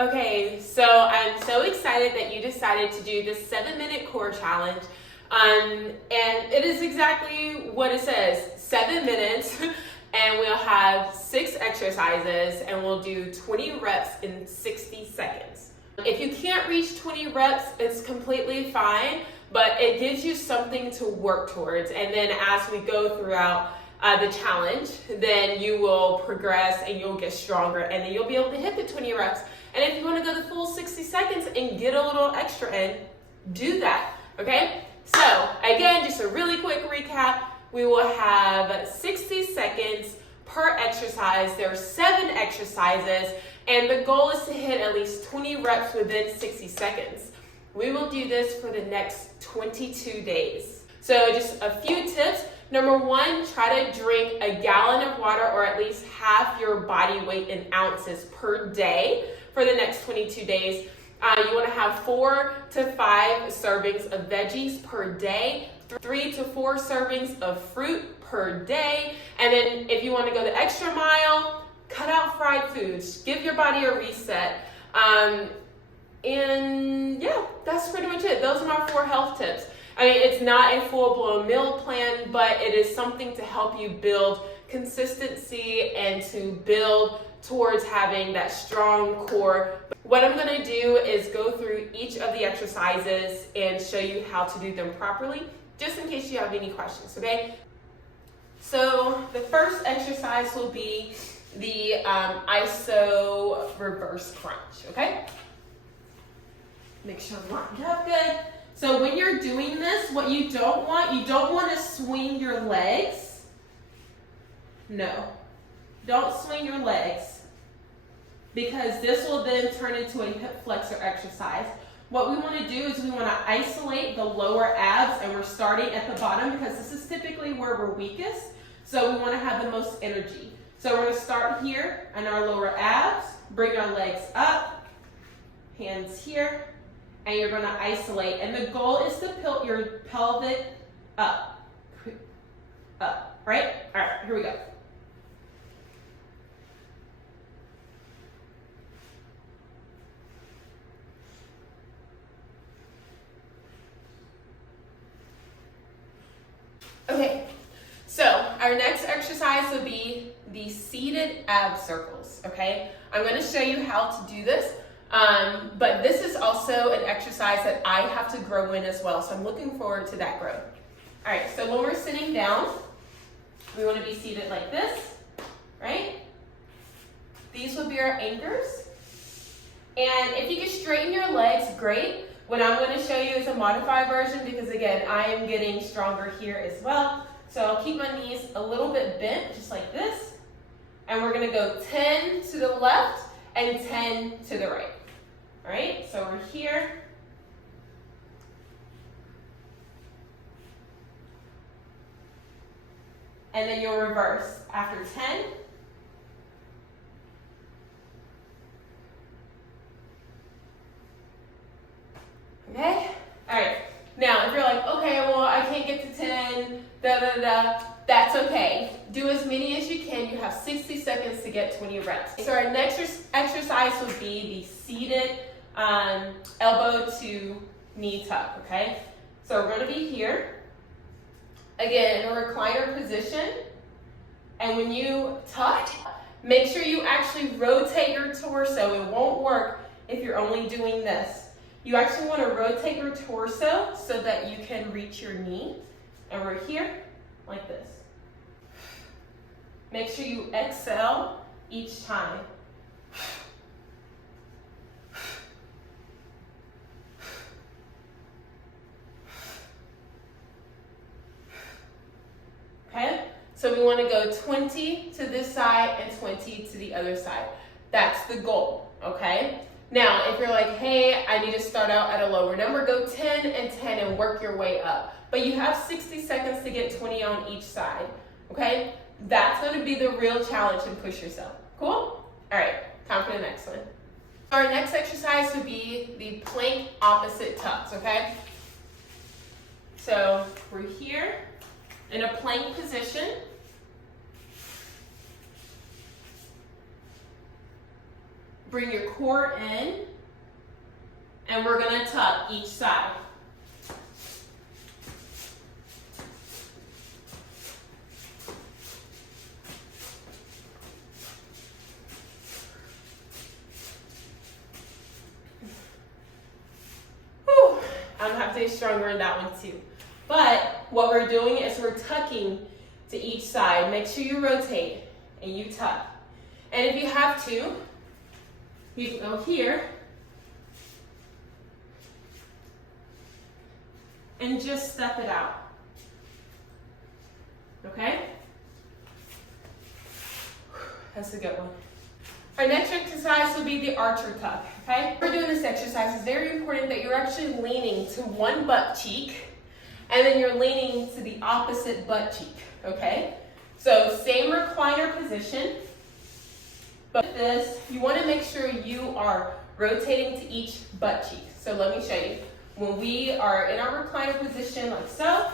Okay, so I'm so excited that you decided to do this 7-minute core challenge. And it is exactly what it says, 7 minutes, and we'll have 6 exercises, and we'll do 20 reps in 60 seconds. If you can't reach 20 reps, it's completely fine, but it gives you something to work towards. And then as we go throughout the challenge, then you will progress and you'll get stronger, and then you'll be able to hit the 20 reps. And if you want to go the full 60 seconds and get a little extra in, do that, okay? So again, just a really quick recap. We will have 60 seconds per exercise. There are 7 exercises, and the goal is to hit at least 20 reps within 60 seconds. We will do this for the next 22 days. So just a few tips. Number 1, try to drink a gallon of water, or at least half your body weight in ounces per day for the next 22 days. You want to have 4 to 5 servings of veggies per day, 3 to 4 servings of fruit per day. And then if you want to go the extra mile, cut out fried foods, give your body a reset. And yeah, that's pretty much it. Those are my 4 health tips. I mean, it's not a full-blown meal plan, but it is something to help you build consistency and to build towards having that strong core. What I'm going to do is go through each of the exercises and show you how to do them properly, just in case you have any questions, okay? So the first exercise will be the ISO reverse crunch, okay? Make sure I'm lined up good. So when you're doing this, what you don't want to swing your legs. No, don't swing your legs, because this will then turn into a hip flexor exercise. What we want to do is we want to isolate the lower abs, and we're starting at the bottom because this is typically where we're weakest. So we want to have the most energy. So we're going to start here on our lower abs, bring our legs up, hands here, and you're going to isolate. And the goal is to tilt your pelvic up, right? All right, here we go. Okay, so our next exercise will be the seated ab circles, okay? I'm going to show you how to do this, but this is also an exercise that I have to grow in as well, so I'm looking forward to that growth. All right, so when we're sitting down, we want to be seated like this, right? These will be our anchors. And if you can straighten your legs, great. What I'm going to show you is a modified version because, again, I am getting stronger here as well. So I'll keep my knees a little bit bent, just like this. And we're going to go 10 to the left and 10 to the right. All right, so we're here. And then you'll reverse after 10. Okay? All right. Now, if you're like, okay, well, I can't get to 10, that's okay. Do as many as you can. You have 60 seconds to get 20 reps. So our next exercise would be the seated elbow to knee tuck, okay? So we're going to be here. Again, in a recliner position. And when you tuck, make sure you actually rotate your torso. It won't work if you're only doing this. You actually want to rotate your torso so that you can reach your knee. And we're here like this. Make sure you exhale each time. Okay? So we want to go 20 to this side and 20 to the other side. That's the goal, okay? Now, if you're like, hey, I need to start out at a lower number, go 10 and 10 and work your way up. But you have 60 seconds to get 20 on each side, okay? That's going to be the real challenge and push yourself. Cool? All right, time for the next one. Our next exercise would be the plank opposite tucks, okay? So we're here in a plank position. bring your core in, and we're gonna tuck each side. Whew. I'm gonna have to be stronger in that one too. But what we're doing is we're tucking to each side. Make sure you rotate and you tuck. And if you have to, you can go here and just step it out. Okay? That's a good one. Our next exercise will be the archer tuck. Okay? We're doing this exercise. It's very important that you're actually leaning to one butt cheek, and then you're leaning to the opposite butt cheek. Okay? So same recliner position. But with this, you want to make sure you are rotating to each butt cheek. So let me show you. When we are in our recliner position like so,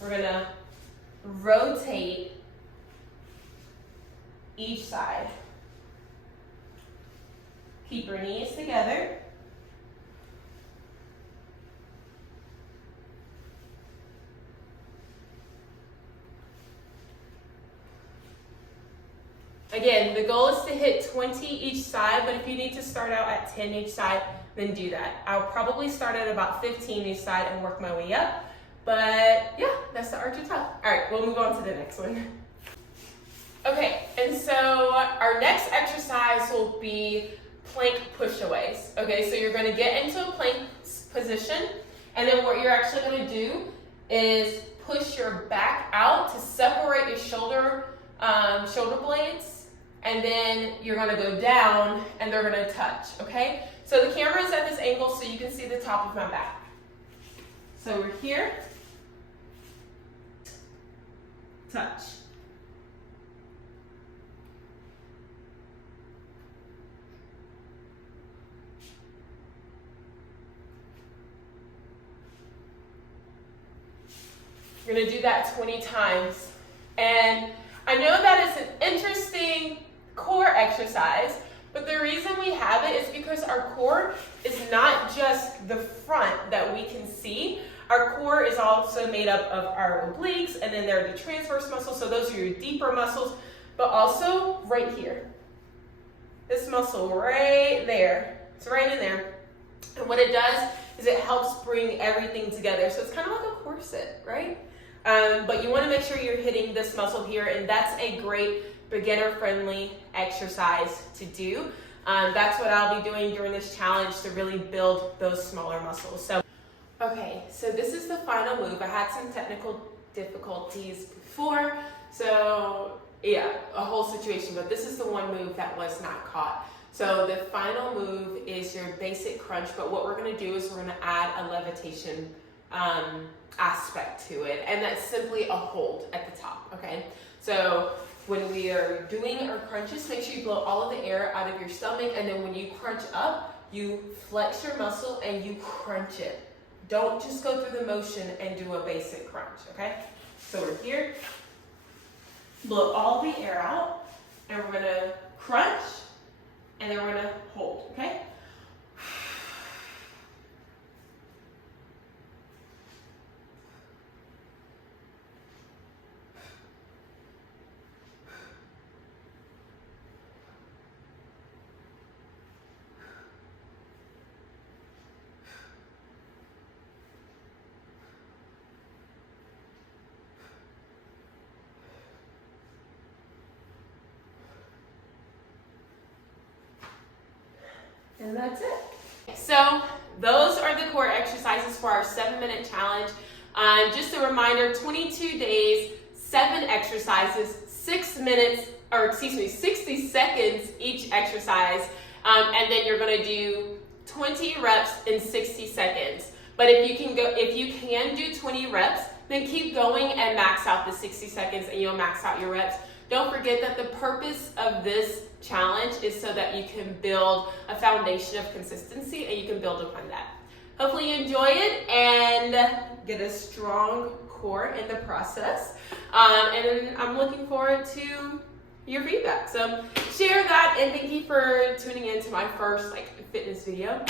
we're going to rotate each side. Keep your knees together. Again, the goal is to hit 20 each side, but if you need to start out at 10 each side, then do that. I'll probably start at about 15 each side and work my way up. But yeah, that's the archer tuck. All right, we'll move on to the next one. Okay, and so our next exercise will be plank pushaways. Okay, so you're going to get into a plank position, and then what you're actually going to do is push your back out to separate your shoulder blades. And then you're gonna go down and they're gonna touch, okay? So the camera is at this angle so you can see the top of my back. So we're here, touch. You're gonna do that 20 times. And I know that it's an interesting core exercise, but the reason we have it is because our core is not just the front that we can see. Our core is also made up of our obliques, and then there are the transverse muscles, so those are your deeper muscles, but also right here. This muscle right there, it's right in there. And what it does is it helps bring everything together. So it's kind of like a corset, right? But you want to make sure you're hitting this muscle here, and that's a great beginner-friendly exercise to do. That's what I'll be doing during this challenge to really build those smaller muscles. Okay, so this is the final move. I had some technical difficulties before, so yeah, a whole situation, but this is the one move that was not caught. So the final move is your basic crunch, but what we're going to do is we're going to add a levitation aspect to it, and that's simply a hold at the top, okay? So when we are doing our crunches, make sure you blow all of the air out of your stomach, and then when you crunch up, you flex your muscle and you crunch it. Don't just go through the motion and do a basic crunch, okay? So we're here, blow all the air out, and we're gonna crunch, and then we're gonna hold, okay? And that's it. So those are the core exercises for our 7-minute challenge. Just a reminder, 22 days, 7 exercises, 60 seconds each exercise. And then you're gonna do 20 reps in 60 seconds. But if you can do 20 reps, then keep going and max out the 60 seconds and you'll max out your reps. Don't forget that the purpose of this challenge is so that you can build a foundation of consistency and you can build upon that. Hopefully you enjoy it and get a strong core in the process. And I'm looking forward to your feedback. So share that, and thank you for tuning in to my first like fitness video.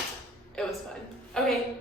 It was fun. Okay,